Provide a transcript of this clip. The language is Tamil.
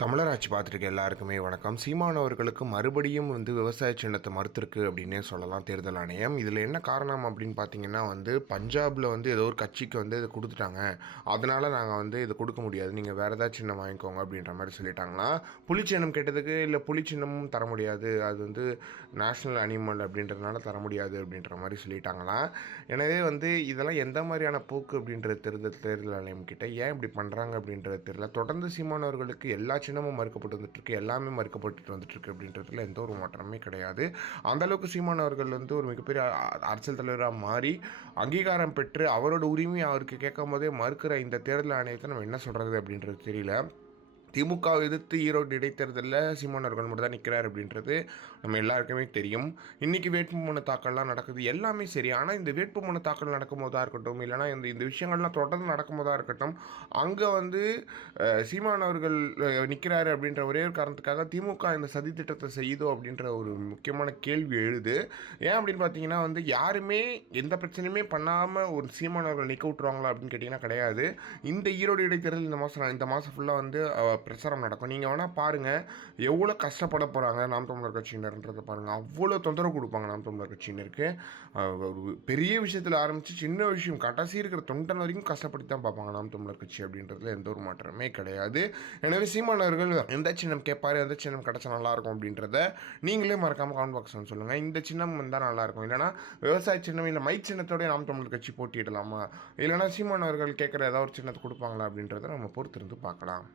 தமிழராட்சி பார்த்துருக்க எல்லாருக்குமே வணக்கம். சீமானவர்களுக்கு மறுபடியும் வந்து விவசாய சின்னத்தை மறுத்திருக்கு அப்படின்னே சொல்லலாம் தேர்தல் ஆணையம். இதில் என்ன காரணம் அப்படின்னு பார்த்தீங்கன்னா வந்து பஞ்சாபில் வந்து ஏதோ ஒரு கட்சிக்கு வந்து இதை கொடுத்துட்டாங்க. அதனால் நாங்கள் வந்து இதை கொடுக்க முடியாது. நீங்கள் வேறு ஏதாவது சின்னம் வாங்கிக்கோங்க அப்படின்ற மாதிரி சொல்லிட்டாங்களா? புலிச்சின்னம் கேட்டதுக்கு இல்லை புலிச்சின்னமும் தர முடியாது. அது வந்து நேஷ்னல் அனிமல் அப்படின்றதுனால தர முடியாது அப்படின்ற மாதிரி சொல்லிட்டாங்களாம் எனவே வந்து இதெல்லாம் எந்த மாதிரியான போக்கு அப்படின்ற தேர்தல் தேர்தல் ஆணையம் கிட்ட ஏன் இப்படி பண்ணுறாங்க அப்படின்றது தெரியல. தொடர்ந்து சீமானவர்களுக்கு எல்லா சின்னமும் மறுக்கப்பட்டு வந்துட்டுருக்கு எல்லாமே மறுக்கப்பட்டு வந்துட்டுருக்கு அப்படின்றதுல எந்த ஒரு மாற்றமே கிடையாது. அந்தளவுக்கு சீமான் அவர்கள் வந்து ஒரு மிகப்பெரிய அரசியல் தலைவராக மாறி அங்கீகாரம் பெற்று அவரோட உரிமையை அவருக்கு கேட்கும் போதே மறுக்கிற இந்த தேர்தல் ஆணையத்தை நம்ம என்ன சொல்கிறது அப்படின்றது தெரியல. திமுகவை எதிர்த்து ஈரோடு இடைத்தேர்தலில் சீமான் அவர்கள் மட்டும் தான் நிற்கிறார் அப்படின்றது நம்ம எல்லாருக்குமே தெரியும். இன்றைக்கி வேட்புமனு தாக்கல்லாம் நடக்குது. எல்லாமே சரி. ஆனால் இந்த வேட்புமனு தாக்கல் நடக்கும்போதாக இருக்கட்டும் இல்லைனா இந்த இந்த விஷயங்கள்லாம் தொடர்ந்து நடக்கும்போதாக இருக்கட்டும் அங்கே வந்து சீமானவர்கள் சீமான் அவர்கள் நிற்கிறாரு அப்படின்ற ஒரே ஒரு காரணத்துக்காக திமுக இந்த சதி திட்டத்தை செய்யுதோ அப்படின்ற ஒரு முக்கியமான கேள்வி எழுது. ஏன் அப்படின்னு பார்த்தீங்கன்னா வந்து யாருமே எந்த பிரச்சனையுமே பண்ணாமல் ஒரு சீமானவர்கள் நிற்க விட்டுருவாங்களா அப்படின்னு கேட்டிங்கன்னா கிடையாது. இந்த ஈரோடு இடைத்தேர்தல் இந்த மாதம் இந்த மாதம் ஃபுல்லாக வந்து பிரச்சாரம் நடக்கும். நீங்கள் வேணால் பாருங்கள் எவ்வளோ கஷ்டப்பட போகிறாங்க நாம் தமிழர் கட்சியினர்ன்றதை பாருங்கள் அவ்வளோ தொந்தரவு கொடுப்பாங்க நாம் தமிழர் கட்சியினருக்கு. ஒரு பெரிய விஷயத்தில் ஆரம்பித்து சின்ன விஷயம் கடைசி இருக்கிற தொண்டன் வரைக்கும் கஷ்டப்பட்டு தான் பார்ப்பாங்க நாம் தமிழர் கட்சி அப்படின்றதுல எந்த ஒரு மாற்றமே கிடையாது. எனவே சீமானவர்கள் எந்த சின்னம் கேட்பார் எந்த சின்னம் கிடச்சா நல்லாயிருக்கும் அப்படின்றத நீங்களே மறக்காமல் கமெண்ட் பாக்ஸில் சொல்லுங்கள் இந்த சின்னம் வந்தால் நல்லாயிருக்கும் இல்லைனா விவசாய சின்னம் இல்லை மை சின்னத்தோடய நாம் தமிழர் கட்சி போட்டியிடலாமா? இல்லைனா சீமானவர்கள் கேட்குற ஏதாவது ஒரு சின்னத்தை கொடுப்பாங்களா அப்படின்றத நம்ம பொறுத்திருந்து பார்க்கலாம்.